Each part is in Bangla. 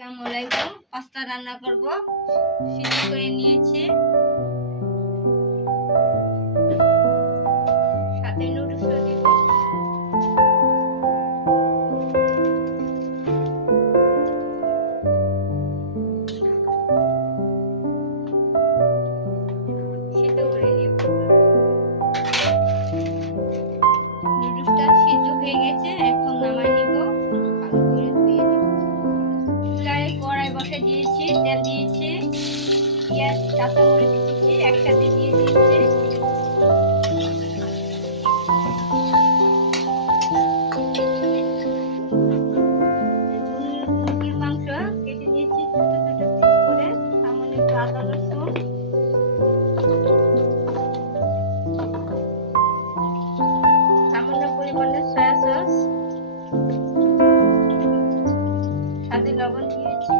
আসসালামু আলাইকুম। পাস্তা রান্না করব। সিদ্ধ করে নিয়েছি, সাথে নুডলসও দিব। সিদ্ধ করে নিব। নুডলসটা সিদ্ধ হয়ে গেছে, এখন নামাই নিব। ভালো করে ধুয়ে নিব। চুলায় কড়াই বসে দিয়েছি, তেল দিয়েছি, পেঁয়াজ কাঁচামরিচ কুচি একসাথে দিয়ে দিয়েছি। মুরগির মাংস কেটে নিয়েছি ছোট ছোট পিস করে। সামান্য একটু আদা রসুন, সামান্য পরিমাণে সয়া সস, সাথে লবণ দিয়েছি।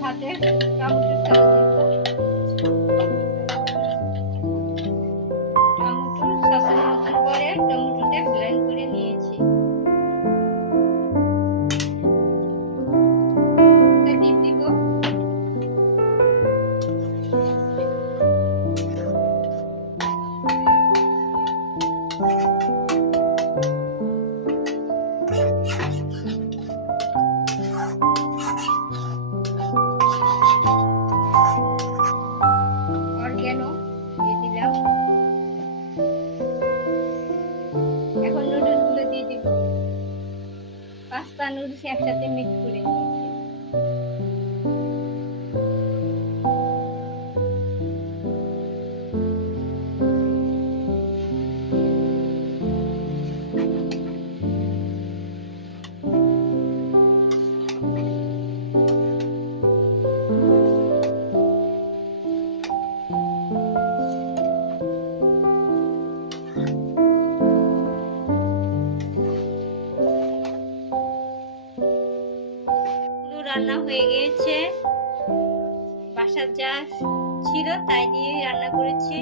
সাথে টমেটো সস দিব। টমেটো সসের মতন করে টমেটোটা ব্লেন্ড করে নিয়েছি। ডিপ দিব। অরিগানো দিয়ে দিলাম। এখন নুডলস গুলো দিয়ে দিব। পাস্তা নুডলস একসাথে মিক্স করে নিয়েছি। রান্না হয়ে গিয়েছে। বাসার যা ছিল তাই দিয়ে রান্না করেছি।